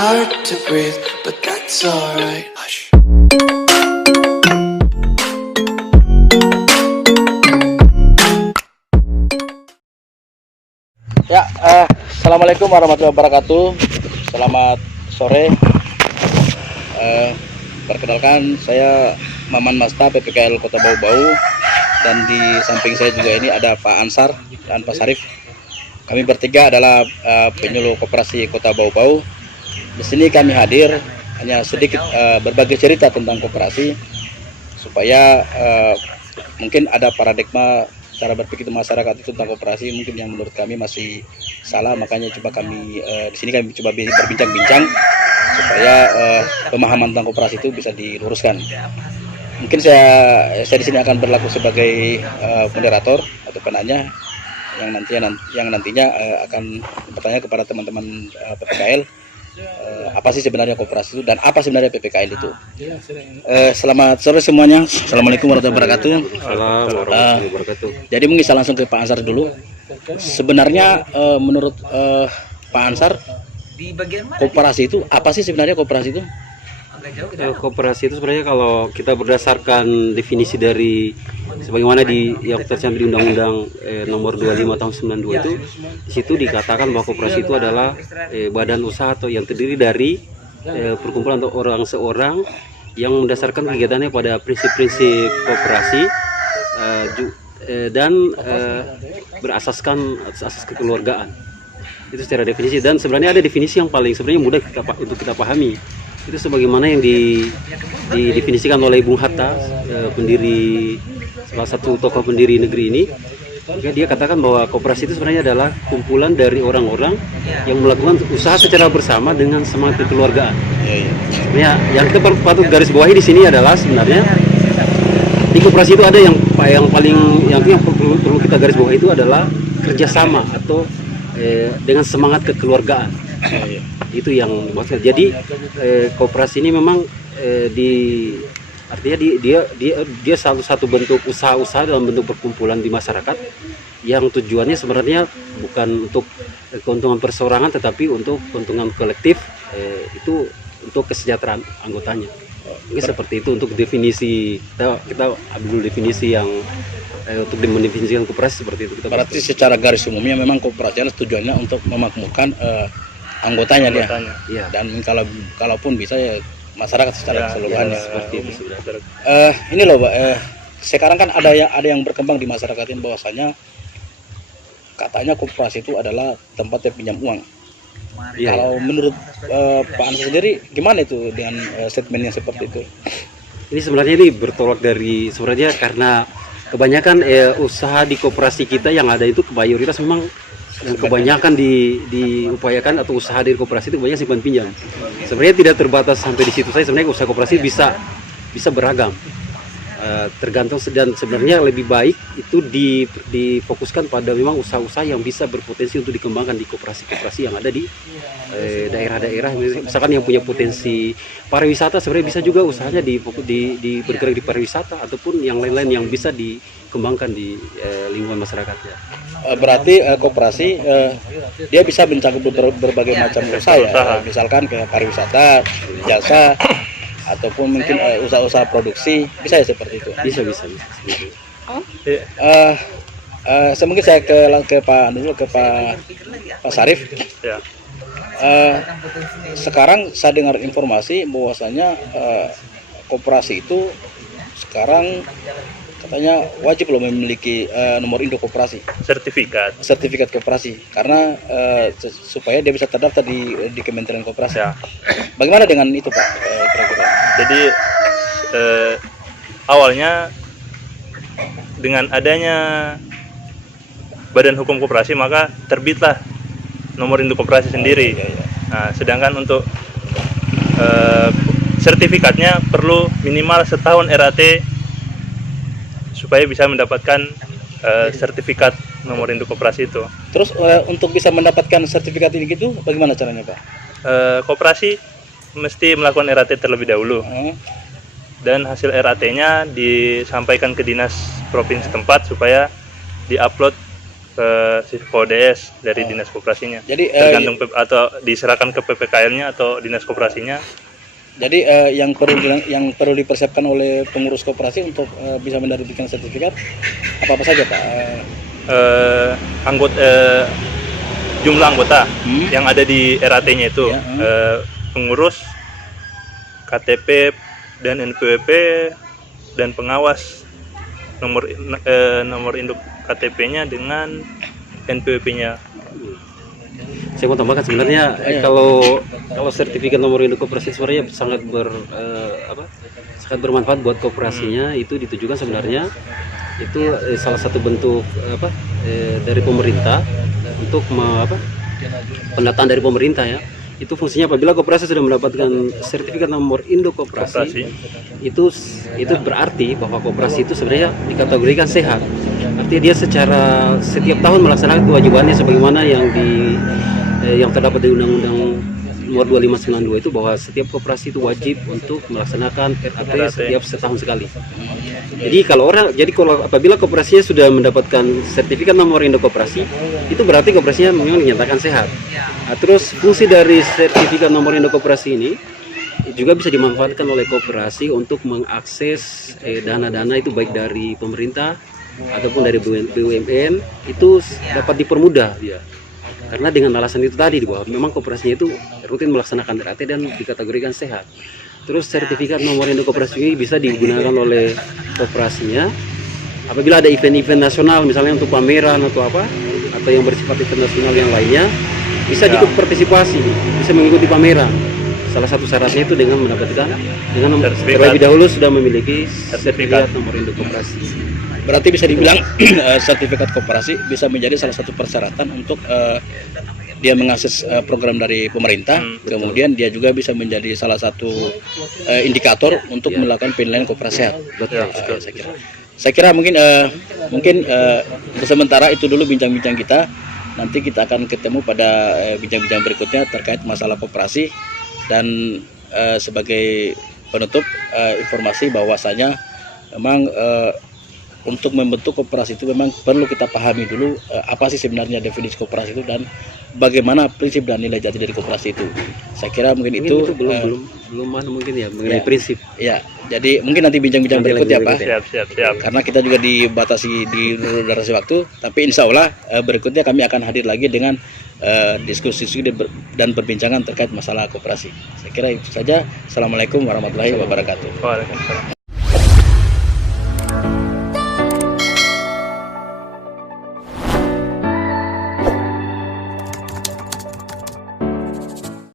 hard to breathe, but that's alright. Hush. Ya, assalamualaikum warahmatullahi wabarakatuh. Selamat sore. Perkenalkan, saya Maman Masta PPKL Kota Bau-Bau, dan di samping saya juga ini ada Pak Ansar dan Pak Sarif. Kami bertiga adalah penyuluh koperasi Kota Bau-Bau. Di sini kami hadir hanya sedikit berbagi cerita tentang koperasi, supaya mungkin ada paradigma cara berpikir masyarakat itu tentang koperasi mungkin yang menurut kami masih salah. Makanya coba kami di sini kami coba berbincang-bincang supaya pemahaman tentang koperasi itu bisa diluruskan. Mungkin saya di sini akan berlaku sebagai moderator atau penanya yang nantinya akan bertanya kepada teman-teman PPKL apa sih sebenarnya koperasi itu dan apa sebenarnya PPKL itu. Selamat sore semuanya. Assalamualaikum warahmatullahi wabarakatuh. Jadi mungkin saya langsung ke Pak Ansar dulu. Sebenarnya menurut Pak Ansar, koperasi itu apa sih sebenarnya koperasi itu? Koperasi itu sebenarnya kalau kita berdasarkan definisi dari sebagaimana yang tercantum di Undang-Undang Nomor 25 Tahun 92 itu, di situ dikatakan bahwa koperasi itu adalah badan usaha atau yang terdiri dari perkumpulan atau orang seorang yang mendasarkan kegiatannya pada prinsip-prinsip koperasi dan berasaskan asas kekeluargaan. Itu secara definisi, dan sebenarnya ada definisi yang paling sebenarnya mudah untuk kita pahami. Itu sebagaimana yang didefinisikan oleh Bung Hatta, salah satu tokoh pendiri negeri ini. Dia katakan bahwa koperasi itu sebenarnya adalah kumpulan dari orang-orang yang melakukan usaha secara bersama dengan semangat kekeluargaan. Ya, yang kita patut garis bawahi di sini adalah sebenarnya di koperasi itu ada yang perlu kita garis bawahi itu adalah kerjasama atau dengan semangat kekeluargaan. Itu yang maksud. Jadi koperasi ini memang artinya dia satu bentuk usaha-usaha dalam bentuk perkumpulan di masyarakat yang tujuannya sebenarnya bukan untuk keuntungan perseorangan tetapi untuk keuntungan kolektif, itu untuk kesejahteraan anggotanya. Mungkin seperti itu untuk definisi. Kita ambil definisi yang untuk mendefinisikan koperasi seperti itu. Berarti secara garis umumnya memang koperasi tujuannya untuk memakmurkan anggotanya dia. Ya. Dan kalaupun bisa ya masyarakat secara keseluruhan seperti itu sudah. Ini loh Pak, sekarang kan ada yang berkembang di masyarakat ini bahwasanya katanya koperasi itu adalah tempat pinjam uang. Kalau menurut Pak Ansar sendiri gimana itu dengan statementnya seperti itu? Ini sebenarnya bertolak dari sebenarnya karena kebanyakan usaha di koperasi kita yang ada itu mayoritas memang yang kebanyakan diupayakan atau usaha di koperasi itu banyak simpan pinjam. Sebenarnya tidak terbatas sampai di situ saja. Sebenarnya usaha koperasi bisa beragam, tergantung, dan sebenarnya lebih baik itu difokuskan pada memang usaha-usaha yang bisa berpotensi untuk dikembangkan di koperasi-koperasi yang ada di daerah-daerah. Misalkan yang punya potensi pariwisata, sebenarnya bisa juga usahanya bergerak di pariwisata ataupun yang lain-lain yang bisa dikembangkan di lingkungan masyarakat ya. Berarti koperasi dia bisa mencakup berbagai macam usaha ya, misalkan ke pariwisata, jasa, ataupun mungkin usaha-usaha produksi, bisa ya seperti itu. Bisa. Mungkin saya ke Pak Sarif. Ya. Sekarang saya dengar informasi bahwasanya koperasi itu sekarang katanya wajib loh memiliki nomor induk koperasi, sertifikat koperasi, karena supaya dia bisa terdaftar di Kementerian Koperasi. Ya. Bagaimana dengan itu Pak, kira-kira? Jadi awalnya dengan adanya Badan Hukum Koperasi maka terbitlah nomor induk koperasi sendiri. Nah, sedangkan untuk sertifikatnya perlu minimal setahun RAT supaya bisa mendapatkan sertifikat nomor induk koperasi itu. Terus untuk bisa mendapatkan sertifikat ini gitu, bagaimana caranya Pak? Koperasi mesti melakukan RAT terlebih dahulu, dan hasil RAT-nya disampaikan ke dinas provinsi tempat supaya diupload ke Sispo DS dari dinas koperasinya. Jadi Tergantung atau diserahkan ke PPKL-nya atau dinas koperasinya. Jadi yang perlu dipersiapkan oleh pengurus koperasi untuk bisa menerbitkan sertifikat apa saja Pak? Jumlah anggota yang ada di RAT-nya itu, Ya, pengurus, KTP dan NPWP dan pengawas, nomor induk KTP-nya dengan NPWP-nya. Saya mau tambahkan sebenarnya kalau sertifikat nomor induk koperasi sebenarnya sangat sangat bermanfaat buat koperasinya. Itu ditujukan sebenarnya itu salah satu bentuk dari pemerintah untuk pendataan dari pemerintah ya. Itu fungsinya apabila koperasi sudah mendapatkan sertifikat nomor induk koperasi. Itu berarti bahwa koperasi itu sebenarnya dikategorikan sehat. Artinya dia secara setiap tahun melaksanakan kewajibannya sebagaimana yang terdapat di Undang-Undang Nomor 2592 itu, bahwa setiap koperasi itu wajib untuk melaksanakan RAT setiap setahun sekali. Jadi kalau apabila koperasinya sudah mendapatkan sertifikat nomor induk koperasi, itu berarti koperasinya memang dinyatakan sehat. Nah, terus fungsi dari sertifikat nomor induk koperasi ini juga bisa dimanfaatkan oleh koperasi untuk mengakses dana-dana itu baik dari pemerintah ataupun dari BUMN, itu dapat dipermudah ya. Karena dengan alasan itu tadi bahwa memang koperasinya itu rutin melaksanakan RAT dan dikategorikan sehat. Terus sertifikat nomor induk koperasi ini bisa digunakan oleh koperasinya apabila ada event-event nasional, misalnya untuk pameran atau yang bersifat internasional yang lainnya, bisa ikut partisipasi, bisa mengikuti pameran. Salah satu syaratnya itu dengan terlebih dahulu sudah memiliki sertifikat nomor induk koperasi. Berarti bisa dibilang sertifikat koperasi bisa menjadi salah satu persyaratan untuk dia mengakses program dari pemerintah. Kemudian dia juga bisa menjadi salah satu indikator untuk melakukan penilaian koperasi sehat. Betul. Saya kira mungkin untuk sementara itu dulu bincang-bincang kita. Nanti kita akan ketemu pada bincang-bincang berikutnya terkait masalah koperasi. Dan sebagai penutup, informasi bahwasanya memang untuk membentuk koperasi itu memang perlu kita pahami dulu apa sih sebenarnya definisi koperasi itu dan bagaimana prinsip dan nilai jati dari koperasi itu. Saya kira mungkin itu belum mungkin ya mengenai prinsip. Ya, jadi mungkin nanti bincang-bincang berikutnya Pak. Siap. Karena kita juga dibatasi di durasi waktu, tapi insya Allah berikutnya kami akan hadir lagi dengan diskusi dan perbincangan terkait masalah koperasi. Saya kira itu saja. Assalamualaikum warahmatullahi wabarakatuh. Waalaikumsalam.